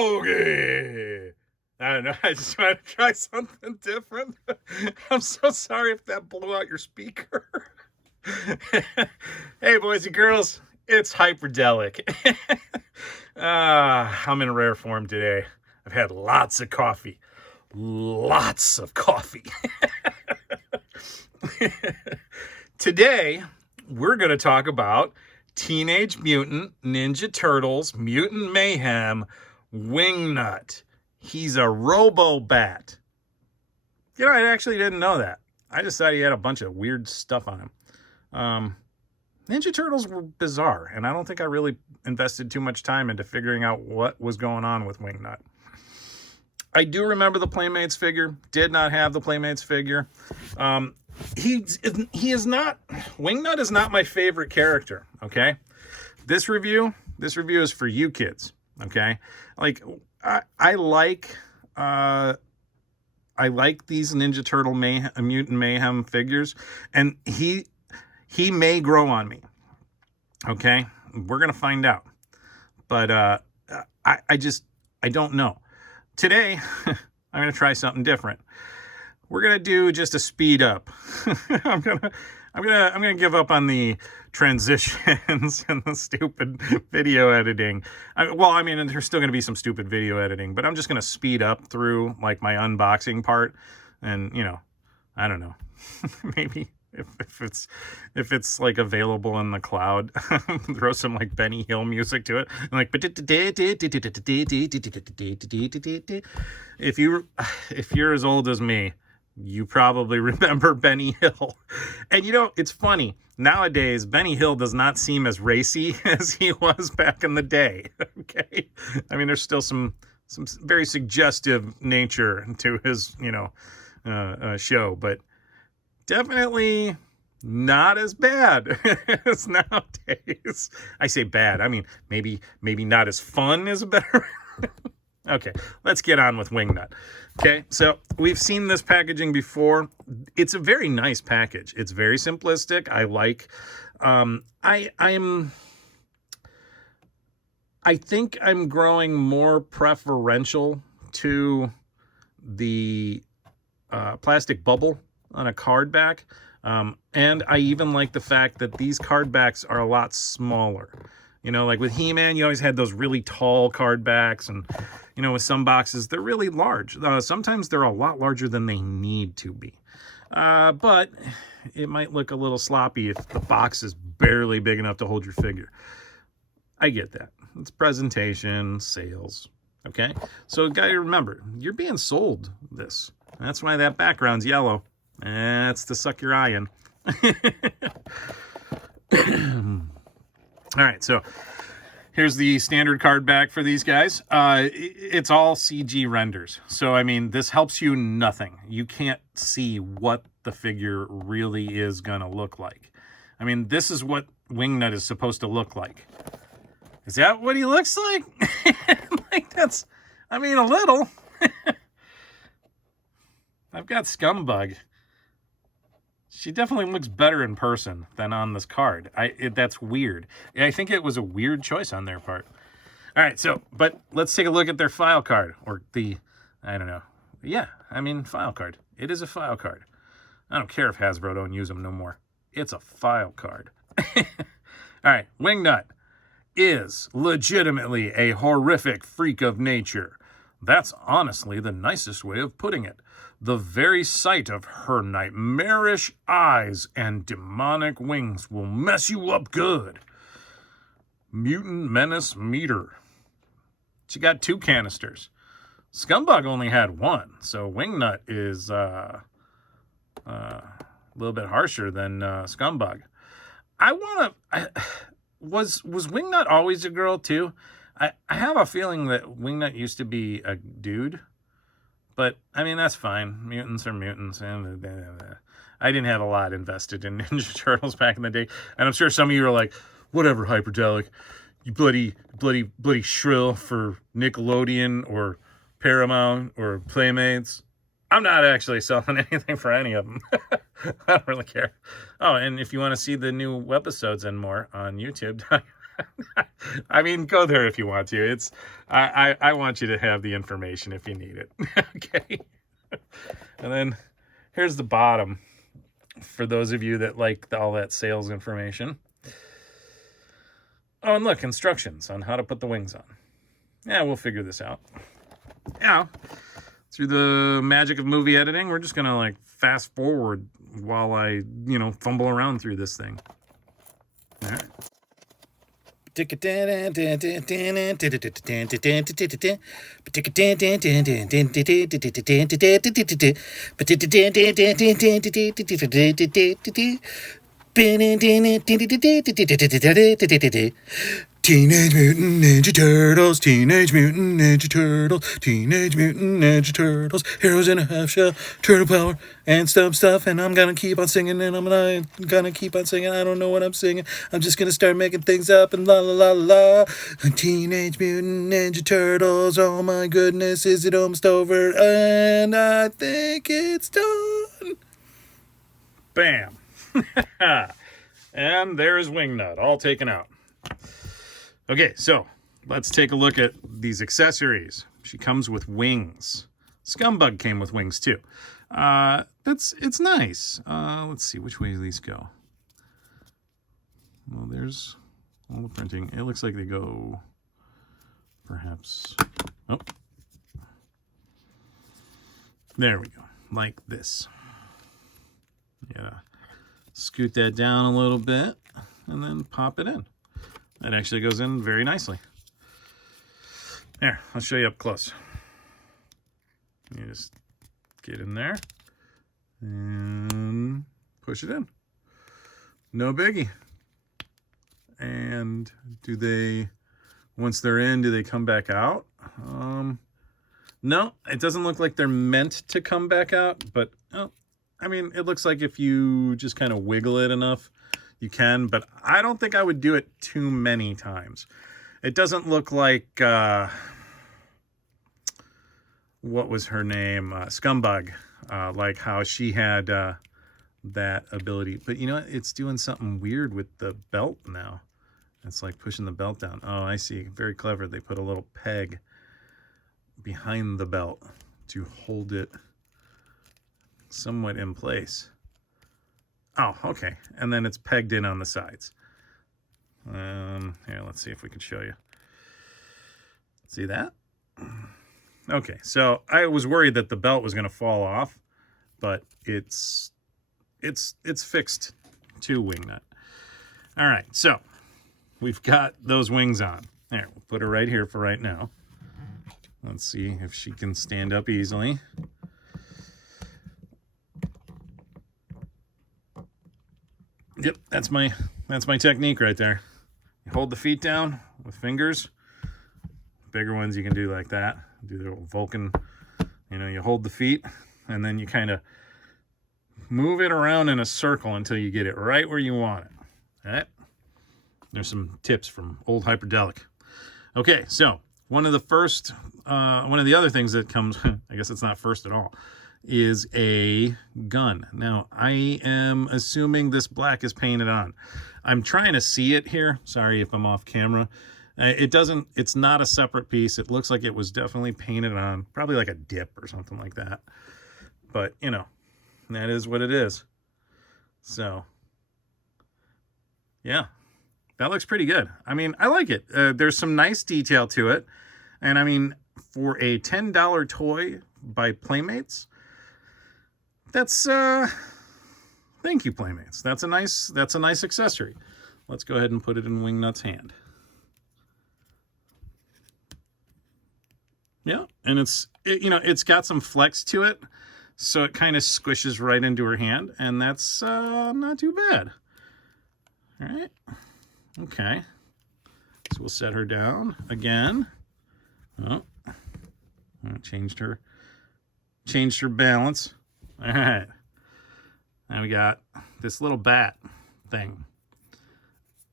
Yogi. I don't know. I just want to try something different. I'm so sorry if that blew out your speaker. Hey, boys and girls, it's Hyperdellic. I'm in rare form today. I've had lots of coffee. Lots of coffee. Today, we're going to talk about Teenage Mutant Ninja Turtles Mutant Mayhem Wingnut. He's a robo-bat. You know, I actually didn't know that. I just thought he had a bunch of weird stuff on him. Ninja Turtles were bizarre, and I don't think I really invested too much time into figuring out what was going on with Wingnut. I do remember the Playmates figure. Did not have the Playmates figure. He is not, Wingnut is not my favorite character, okay? This review is for you kids, okay? Like, I like these Ninja Turtle Mutant Mayhem figures, and he may grow on me, okay? We're going to find out. But I don't know. Today, I'm going to try something different. We're going to do just a speed up. I'm going to give up on the transitions and the stupid video editing. There's still going to be some stupid video editing, but I'm just going to speed up through like my unboxing part. And, you know, I don't know, maybe if it's like available in the cloud, throw some like Benny Hill music to it. And like, if you're as old as me, you probably remember Benny Hill. And you know, it's funny. Nowadays, Benny Hill does not seem as racy as he was back in the day. Okay? I mean, there's still some very suggestive nature to his, show, but definitely not as bad as nowadays. I say bad. I mean, maybe not as fun is a better. Okay, let's get on with Wingnut. Okay, so we've seen this packaging before. It's a very nice package. It's very simplistic. I like. I think I'm growing more preferential to the plastic bubble on a card back. And I even like the fact that these card backs are a lot smaller. You know, like with He-Man, you always had those really tall card backs, and, you know, with some boxes, they're really large. Sometimes they're a lot larger than they need to be. But it might look a little sloppy if the box is barely big enough to hold your figure. I get that. It's presentation, sales, okay? So you gotta remember, you're being sold this. That's why that background's yellow. That's to suck your eye in. All right, so here's the standard card back for these guys. It's all CG renders. So, I mean, this helps you nothing. You can't see what the figure really is going to look like. I mean, this is what Wingnut is supposed to look like. Is that what he looks like? Like, that's, I mean, a little. I've got Scumbug. She definitely looks better in person than on this card. That's weird. I think it was a weird choice on their part. All right, but let's take a look at their file card, or I don't know. Yeah, I mean, file card. It is a file card. I don't care if Hasbro don't use them no more. It's a file card. All right, Wingnut is legitimately a horrific freak of nature. That's honestly the nicest way of putting it. The very sight of her nightmarish eyes and demonic wings will mess you up good. Mutant Menace Meter. She got 2 canisters. Scumbug only had 1, so Wingnut is a little bit harsher than Scumbug. Was Wingnut always a girl too? I have a feeling that Wingnut used to be a dude. But, I mean, that's fine. Mutants are mutants. I didn't have a lot invested in Ninja Turtles back in the day. And I'm sure some of you are like, whatever, Hyperdellic. You bloody shrill for Nickelodeon or Paramount or Playmates. I'm not actually selling anything for any of them. I don't really care. Oh, and if you want to see the new webisodes and more on YouTube, I mean, go there if you want to. I want you to have the information if you need it. Okay. And then here's the bottom for those of you that like all that sales information. Oh, and look, instructions on how to put the wings on. Yeah, we'll figure this out. Yeah. Through the magic of movie editing, we're just gonna like fast forward while I, fumble around through this thing. All right. Teenage Mutant Ninja Turtles, Teenage Mutant Ninja Turtles, Teenage Mutant Ninja Turtles, heroes in a half shell, turtle power, and stuff, and I'm gonna keep on singing, and I'm gonna keep on singing, I don't know what I'm singing, I'm just gonna start making things up, and la la la la, Teenage Mutant Ninja Turtles, oh my goodness, is it almost over, and I think it's done. Bam. And there's Wingnut, all taken out. Okay, so let's take a look at these accessories. She comes with wings. Scumbug came with wings too. It's nice. Let's see, which way do these go? Well, there's all the printing. It looks like they go perhaps. Oh, there we go, like this. Yeah, scoot that down a little bit and then pop it in. That actually goes in very nicely. There, I'll show you up close. You just get in there and push it in. No biggie. And once they're in, do they come back out? No, it doesn't look like they're meant to come back out, but I mean, it looks like if you just kind of wiggle it enough, you can, but I don't think I would do it too many times. It doesn't look like, what was her name? Scumbug, like how she had that ability. But you know what? It's doing something weird with the belt now. It's like pushing the belt down. Oh, I see. Very clever. They put a little peg behind the belt to hold it somewhat in place. Oh, okay. And then it's pegged in on the sides. Here, let's see if we can show you. See that? Okay, so I was worried that the belt was going to fall off, but it's fixed to Wingnut. All right, so we've got those wings on. There, we'll put her right here for right now. Let's see if she can stand up easily. Yep, that's my technique right there. You hold the feet down with fingers. Bigger ones you can do like that. Do the old Vulcan. You hold the feet and then you kind of move it around in a circle until you get it right where you want it. All right? There's some tips from old Hyperdellic. Okay, so one of the other things that comes, I guess it's not first at all, is a gun. Now, I am assuming this black is painted on. I'm trying to see it here. Sorry if I'm off camera. It's not a separate piece. It looks like it was definitely painted on, probably like a dip or something like that. But, that is what it is. So, yeah, that looks pretty good. I mean, I like it. There's some nice detail to it. And I mean, for a $10 toy by Playmates, that's thank you, Playmates. That's a nice accessory. Let's go ahead and put it in Wingnut's hand. Yeah, and it's got some flex to it, so it kind of squishes right into her hand, and that's not too bad. All right, okay. So we'll set her down again. Oh, changed her balance. All right. Now we got this little bat thing.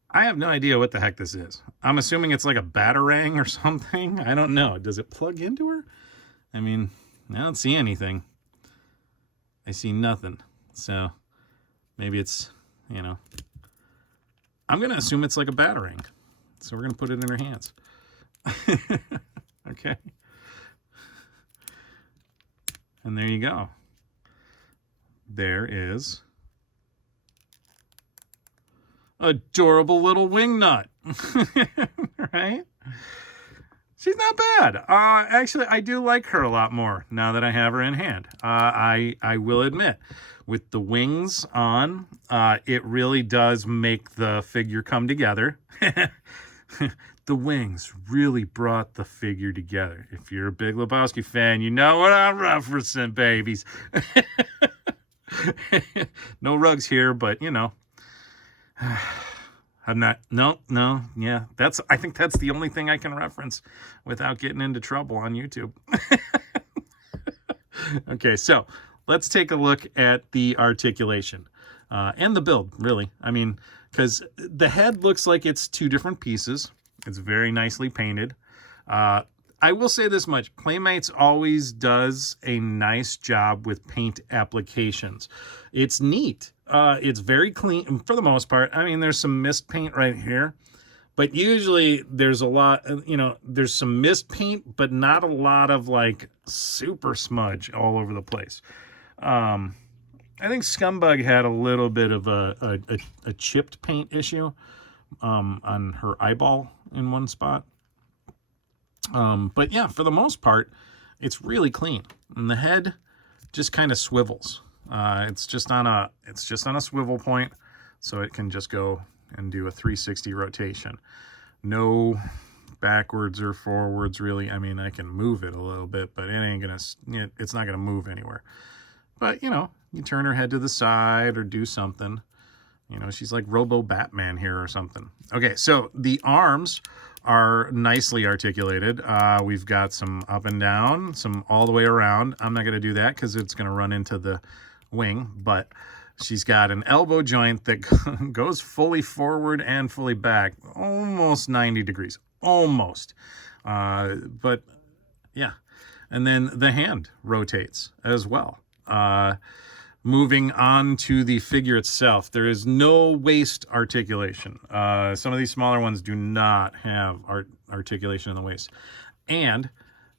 I have no idea what the heck this is. I'm assuming it's like a batarang or something. I don't know. Does it plug into her? I mean, I don't see anything. I see nothing. So maybe it's, I'm going to assume it's like a batarang. So we're going to put it in her hands. Okay. And there you go. There is adorable little wingnut. Right? She's not bad. Actually, I do like her a lot more now that I have her in hand. I will admit, with the wings on, it really does make the figure come together. The wings really brought the figure together. If you're a Big Lebowski fan, you know what I'm referencing, babies. No rugs here, but you know. I'm not, no, yeah. I think that's the only thing I can reference without getting into trouble on YouTube. Okay, so let's take a look at the articulation and the build, really. I mean, because the head looks like it's two different pieces. It's very nicely painted. I will say this much. Playmates always does a nice job with paint applications. It's neat. It's very clean for the most part. I mean, there's some mist paint right here, but usually there's a lot, there's some mist paint, but not a lot of like super smudge all over the place. I think Scumbag had a little bit of a chipped paint issue on her eyeball in one spot. But yeah, for the most part, it's really clean. And the head just kind of swivels. It's just on a swivel point, so it can just go and do a 360 rotation. No backwards or forwards, really. I mean, I can move it a little bit, but it's not gonna move anywhere. But you turn her head to the side or do something. She's like Robo Batman here or something. Okay, so the arms are nicely articulated. We've got some up and down, some all the way around. I'm not going to do that because it's going to run into the wing, but she's got an elbow joint that goes fully forward and fully back, almost 90 degrees, almost. But yeah, and then the hand rotates as well. Moving on to the figure itself, there is no waist articulation. Some of these smaller ones do not have articulation in the waist. And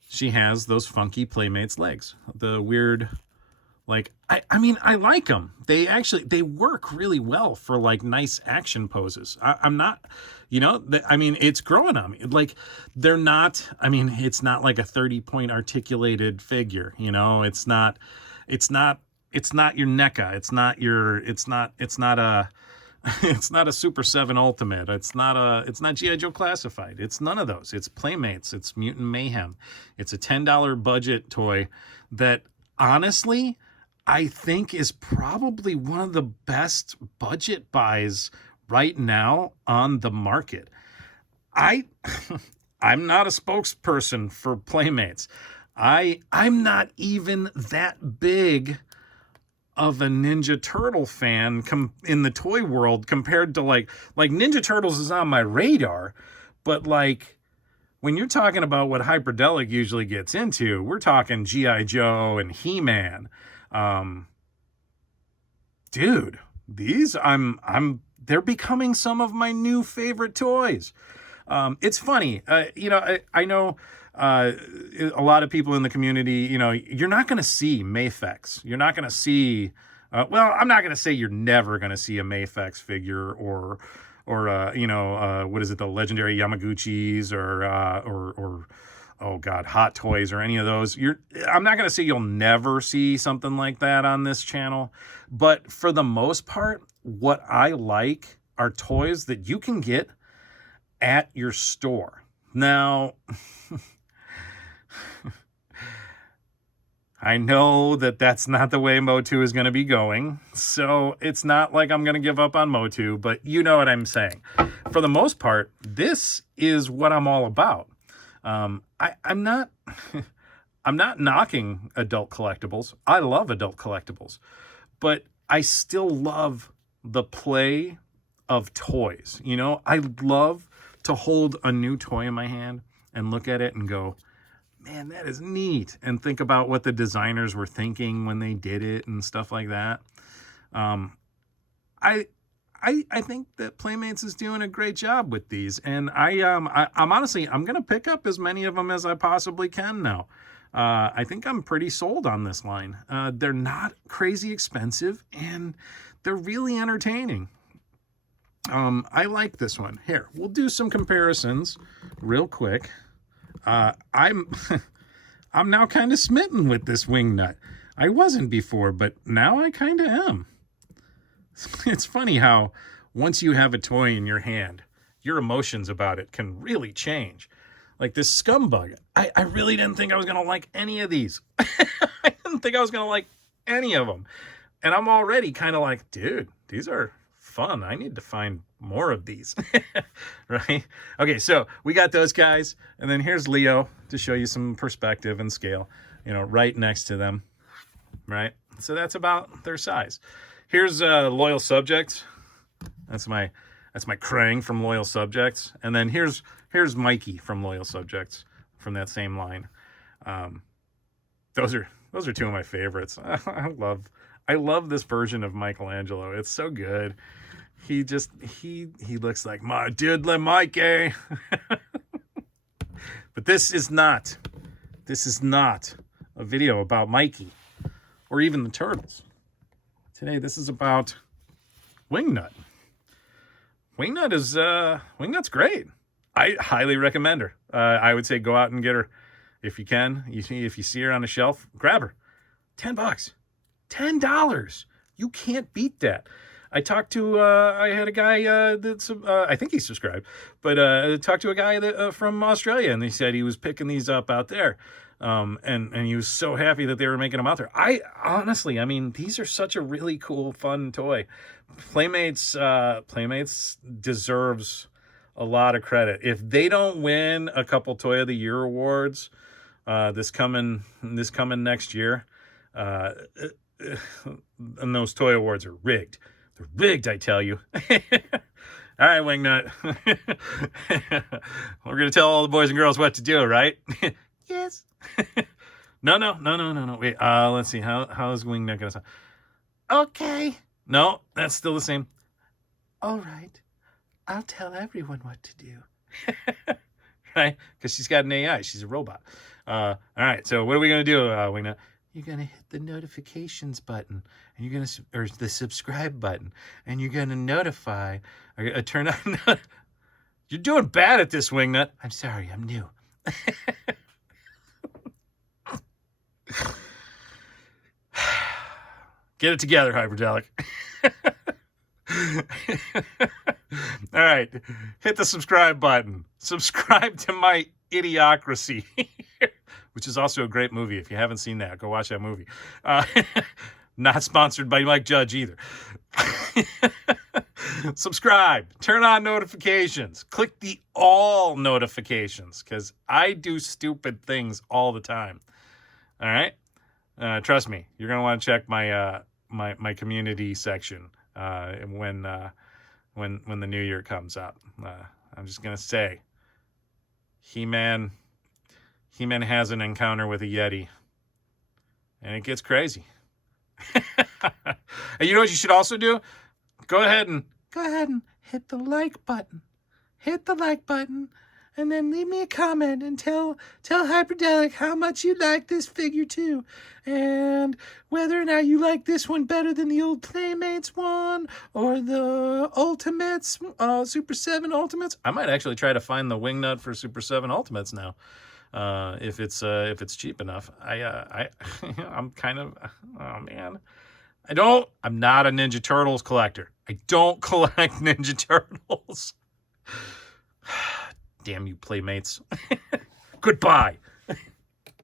she has those funky Playmates legs. The weird, I mean, I like them. They work really well for like nice action poses. I'm not, it's growing on me. Like they're not, it's not like a 30-point articulated figure, it's not your NECA. It's not a Super 7 Ultimate. It's not G.I. Joe Classified. It's none of those. It's Playmates. It's Mutant Mayhem. It's a $10 budget toy that honestly, I think is probably one of the best budget buys right now on the market. I'm not a spokesperson for Playmates. I'm not even that big of a Ninja Turtle fan in the toy world compared to like Ninja Turtles is on my radar, but like when you're talking about what Hyperdellic usually gets into, we're talking G.I. Joe and He-Man. Dude, these they're becoming some of my new favorite toys. It's funny, I know a lot of people in the community, you're not going to see Mafex. You're not going to see, I'm not going to say you're never going to see a Mafex figure or what is it, the legendary Yamaguchis or oh God, Hot Toys or any of those. I'm not going to say you'll never see something like that on this channel, but for the most part, what I like are toys that you can get at your store. Now, I know that that's not the way Motu is going to be going, so it's not like I'm going to give up on Motu, but you know what I'm saying. For the most part, this is what I'm all about. I'm not knocking adult collectibles. I love adult collectibles, but I still love the play of toys. I love to hold a new toy in my hand and look at it and go, man, that is neat. And think about what the designers were thinking when they did it and stuff like that. I I think that Playmates is doing a great job with these, and I'm honestly I'm gonna pick up as many of them as I possibly can now. I think I'm pretty sold on this line. They're not crazy expensive, and they're really entertaining. I like this one. Here, we'll do some comparisons real quick. I'm I'm now kind of smitten with this Wingnut. I wasn't before, but now I kind of am. It's funny how once you have a toy in your hand, your emotions about it can really change. Like this Scumbug, I really didn't think I was going to like any of these. I didn't think I was going to like any of them. And I'm already kind of like, dude, these are fun. I need to find more of these. Right? Okay, so we got those guys. And then here's Leo to show you some perspective and scale, right next to them. Right? So that's about their size. Here's Loyal Subjects. That's my Krang from Loyal Subjects. And then here's Mikey from Loyal Subjects from that same line. Those are two of my favorites. I love this version of Michelangelo. It's so good. He looks like my diddly Mikey. But this is not a video about Mikey or even the turtles. Today this is about Wingnut. Wingnut's great. I highly recommend her. I would say go out and get her if you can. If you see her on a shelf, grab her. $10. $10. You can't beat that. I talked to I had a guy that's I think he subscribed, but I talked to a guy that from Australia, and he said he was picking these up out there. And he was so happy that they were making them out there. I honestly, these are such a really cool, fun toy. Playmates deserves a lot of credit. If they don't win a couple Toy of the Year awards, this coming next year, and those toy awards are rigged. They're rigged, I tell you. All right, Wingnut. We're gonna tell all the boys and girls what to do, right? Yes. No. Wait, let's see. How is Wingnut gonna sound? Okay. No, that's still the same. All right. I'll tell everyone what to do. Right? Because she's got an AI. She's a robot. All right. So what are we gonna do, Wingnut? You're gonna hit the notifications button, and you're gonna or the subscribe button, and you're gonna notify or turn on. You're doing bad at this, Wingnut. I'm sorry. I'm new. Get it together, Hyperdellic. All right. Hit the subscribe button. Subscribe to my Idiocracy, which is also a great movie. If you haven't seen that, go watch that movie. Not sponsored by Mike Judge either. Subscribe. Turn on notifications. Click the all notifications, because I do stupid things all the time. All right? Trust me, you're going to want to check my my community section when the new year comes up. I'm just going to say, He-Man has an encounter with a Yeti, and it gets crazy. And you know what you should also do? Go ahead and hit the like button. Hit the like button, and then leave me a comment and tell Hyperdellic how much you like this figure too, and whether or not you like this one better than the old Playmates one or the Ultimates, Super 7 Ultimates. I might actually try to find the Wingnut for Super 7 Ultimates now, if it's cheap enough. I'm kind of, oh man, I'm not a Ninja Turtles collector. I don't collect Ninja Turtles. Damn you, Playmates. Goodbye.